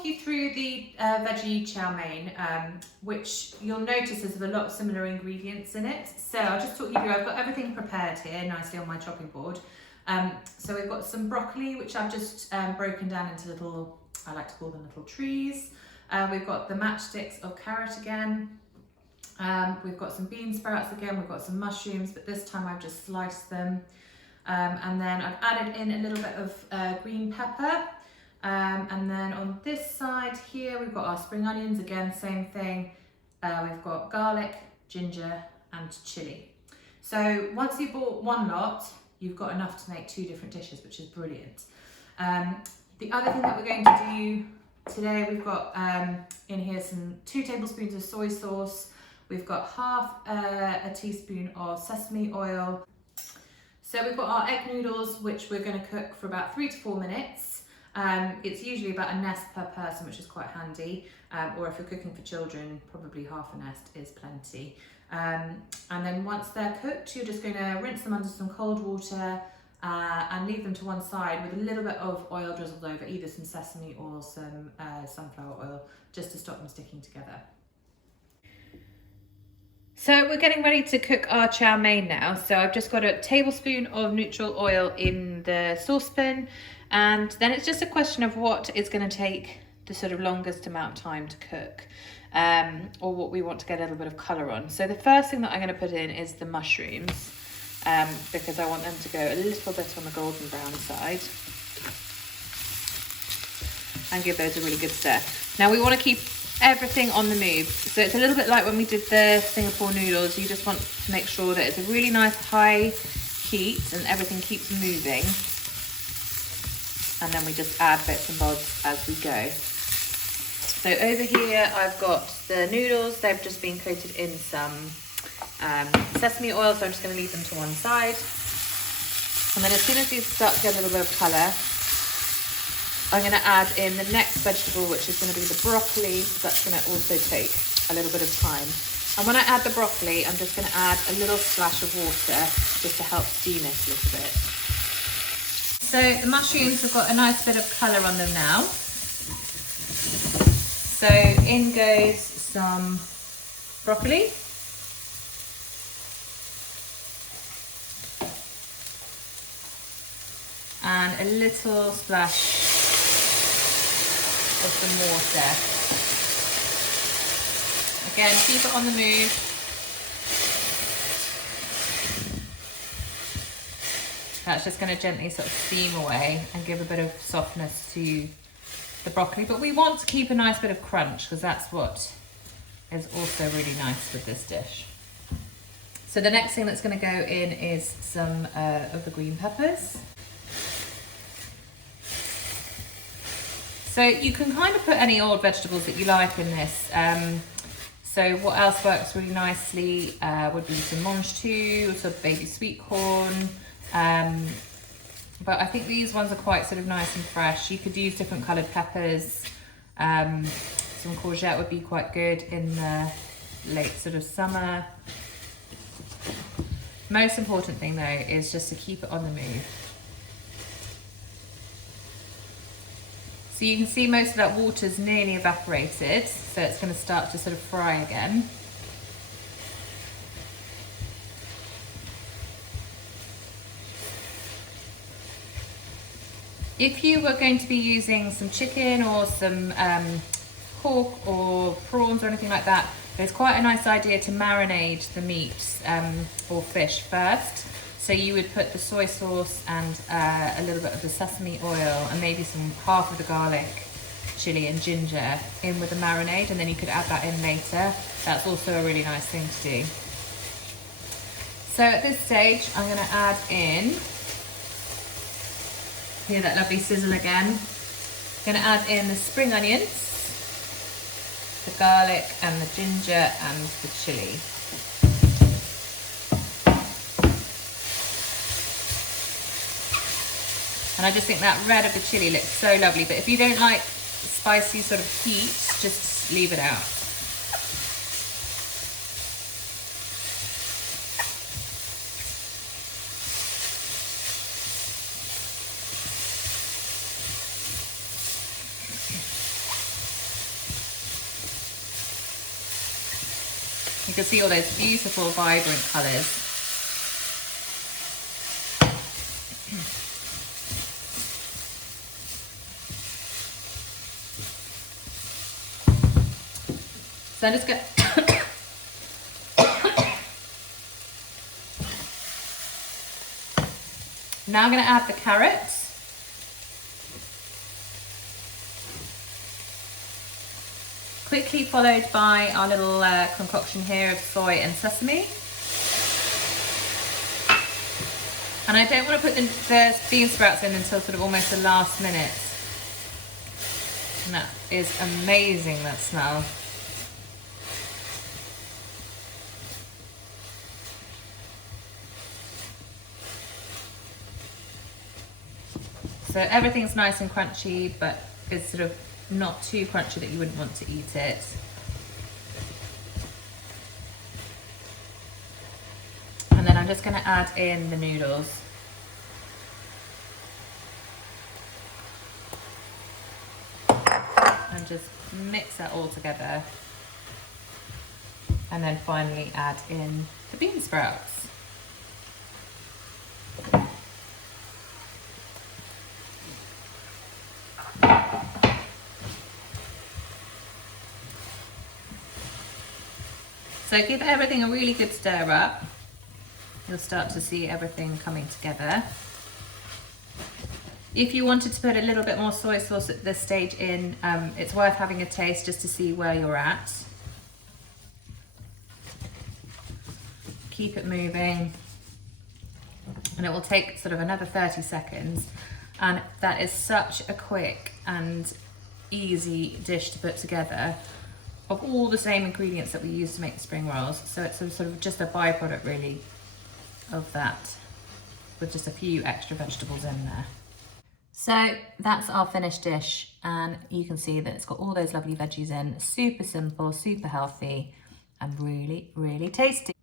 walk you through the veggie chow mein, which you'll notice has a lot of similar ingredients in it. So I'll just talk you through. I've got everything prepared here nicely on my chopping board. So we've got some broccoli, which I've just broken down into little, I like to call them little trees. We've got the matchsticks of carrot again. We've got some bean sprouts again. We've got some mushrooms, but this time I've just sliced them. And then I've added in a little bit of green pepper. And then on this side here, we've got our spring onions, again, same thing. We've got garlic, ginger, and chili. So once you've bought one lot, you've got enough to make 2 different dishes, which is brilliant. The other thing that we're going to do today, we've got in here 2 tablespoons of soy sauce. We've got half a teaspoon of sesame oil. So we've got our egg noodles, which we're going to cook for about 3 to 4 minutes. It's usually about a nest per person, which is quite handy. Or if you're cooking for children, probably half a nest is plenty. And then once they're cooked, you're just going to rinse them under some cold water and leave them to one side with a little bit of oil drizzled over, either some sesame or some sunflower oil, just to stop them sticking together. So we're getting ready to cook our chow mein now. So I've just got a tablespoon of neutral oil in the saucepan, and then it's just a question of what is going to take the sort of longest amount of time to cook, or what we want to get a little bit of colour on. So the first thing that I'm going to put in is the mushrooms, because I want them to go a little bit on the golden brown side and give those a really good stir. Now we want to keep everything on the move, so it's a little bit like when we did the Singapore noodles. You just want to make sure that it's a really nice high heat and everything keeps moving, and then we just add bits and bobs as we go. So over here I've got the noodles. They've just been coated in some sesame oil, so I'm just going to leave them to one side. And then as soon as these start to get a little bit of colour, I'm going to add in the next vegetable, which is going to be the broccoli. That's going to also take a little bit of time. And when I add the broccoli, I'm just going to add a little splash of water just to help steam it a little bit. So the mushrooms have got a nice bit of colour on them now. So in goes some broccoli. And a little splash of some water. Again, keep it on the move. That's just going to gently sort of steam away and give a bit of softness to the broccoli. But we want to keep a nice bit of crunch, because that's what is also really nice with this dish. So the next thing that's going to go in is some of the green peppers. So you can kind of put any old vegetables that you like in this. So what else works really nicely would be some mange tout, sort of baby sweet corn. But I think these ones are quite sort of nice and fresh. You could use different coloured peppers. Some courgette would be quite good in the late sort of summer. Most important thing though is just to keep it on the move. So you can see most of that water's nearly evaporated, so it's going to start to sort of fry again. If you were going to be using some chicken or some pork or prawns or anything like that, it's quite a nice idea to marinate the meat or fish first. So you would put the soy sauce and a little bit of the sesame oil and maybe half of the garlic, chili and ginger in with the marinade, and then you could add that in later. That's also a really nice thing to do. So at this stage, I'm going to add in, hear that lovely sizzle again. I'm going to add in the spring onions, the garlic and the ginger and the chili. And I just think that red of the chili looks so lovely. But if you don't like spicy sort of heat, just leave it out. You can see all those beautiful, vibrant colours. So I'm just going now I'm going to add the carrots. Quickly followed by our little concoction here of soy and sesame. And I don't want to put the bean sprouts in until sort of almost the last minute. And that is amazing, that smell. So everything's nice and crunchy, but it's sort of not too crunchy that you wouldn't want to eat it. And then I'm just going to add in the noodles. And just mix that all together. And then finally add in the bean sprouts. So give everything a really good stir up. You'll start to see everything coming together. If you wanted to put a little bit more soy sauce at this stage in, it's worth having a taste just to see where you're at. Keep it moving. And it will take sort of another 30 seconds. And that is such a quick and easy dish to put together, of all the same ingredients that we use to make the spring rolls. So it's sort of just a byproduct really of that, with just a few extra vegetables in there. So that's our finished dish, and you can see that it's got all those lovely veggies in. Super simple, super healthy, and really, really tasty.